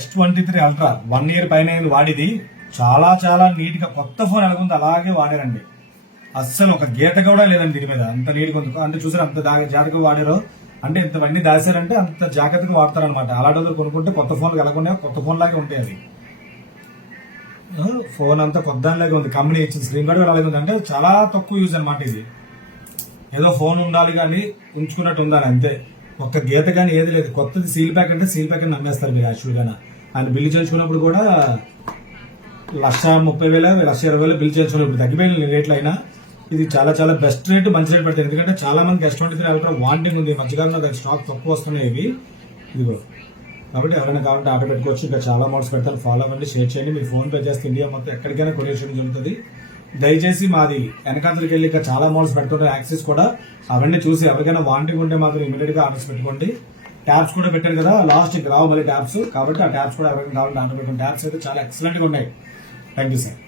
S23 ultra 1 year పైన వాడిది చాలా చాలా నీట్ గా కొత్త ఫోన్ ఎలాగుంది అలాగే వాడారండి. అస్సలు ఒక గీత కూడా లేదండి దీని మీద. అంత నీట్ గా ఉంది. అంటే చూసారు అంత జాగ్రత్తగా వాడారో, అంటే ఇంతవన్నీ దాచారంటే అంత జాగ్రత్తగా వాడతారు అనమాట. అలాంటి వాళ్ళు కొనుక్కుంటే కొత్త ఫోన్లు ఎలాగున్నాయో కొత్త ఫోన్ లాగే ఉంటాయి అది. ఫోన్ అంతా కొత్తలాగే ఉంది. కంపెనీ ఇచ్చిన స్క్రీన్ గార్డ్ అలాగే ఉంది. అంటే చాలా తక్కువ యూజ్ అనమాట ఇది. ఏదో ఫోన్ ఉండాలి కానీ ఉంచుకున్నట్టు ఉండాలి అంతే. ఒక్క గీత కానీ ఏది లేదు. కొత్తది సీల్ ప్యాక్ అంటే సీల్ ప్యాక్ అని నమ్మేస్తారు మీరు యాక్చువల్గా. ఆయన బిల్లు చేయించుకున్నప్పుడు కూడా 1,30,000 1,20,000 బిల్ చేయించుకున్నప్పుడు తగ్గిపోయిన రేట్లు అయినా ఇది చాలా చాలా బెస్ట్ రేట్, మంచి రేట్ పడుతుంది. ఎందుకంటే చాలా మంది S23 అల్ట్రా వాంటింగ్ ఉంది. మధ్యకాలంలో దానికి స్టాక్ తక్కువ వస్తున్నాయి ఇవి. ఇదిగో కాబట్టి ఎవరైనా కావాలంటే ఆర్డర్ పెట్టుకోవచ్చు. ఇంకా చాలా మోడల్స్ పెడతాను. ఫాలో అవ్వండి, షేర్ చేయండి. మీరు ఫోన్ పే చేస్తే ఇండియా మొత్తం ఎక్కడికైనా కొరియర్ చేయడం జరుగుతుంది. దయచేసి మాది వెనకాతలకి వెళ్ళి ఇంకా చాలా మోడల్స్ పెడుతుంటారు. యాక్సెస్ కూడా అవన్నీ చూసి ఎవరికైనా వాంటింగ్ ఉంటే మాత్రం ఇమీడియట్ గా ఆర్డర్స్ పెట్టుకోండి. ట్యాబ్స్ కూడా పెట్టారు కదా లాస్ట్ రావు మళ్ళీ ట్యాబ్స్, కాబట్టి ఆ ట్యాబ్స్ కూడా ఎవరైనా కావాలంటే ఆర్డర్ పెట్టుకోండి. ట్యాబ్స్ అయితే చాలా ఎక్సలెంట్ గా ఉన్నాయి. Thank you sir.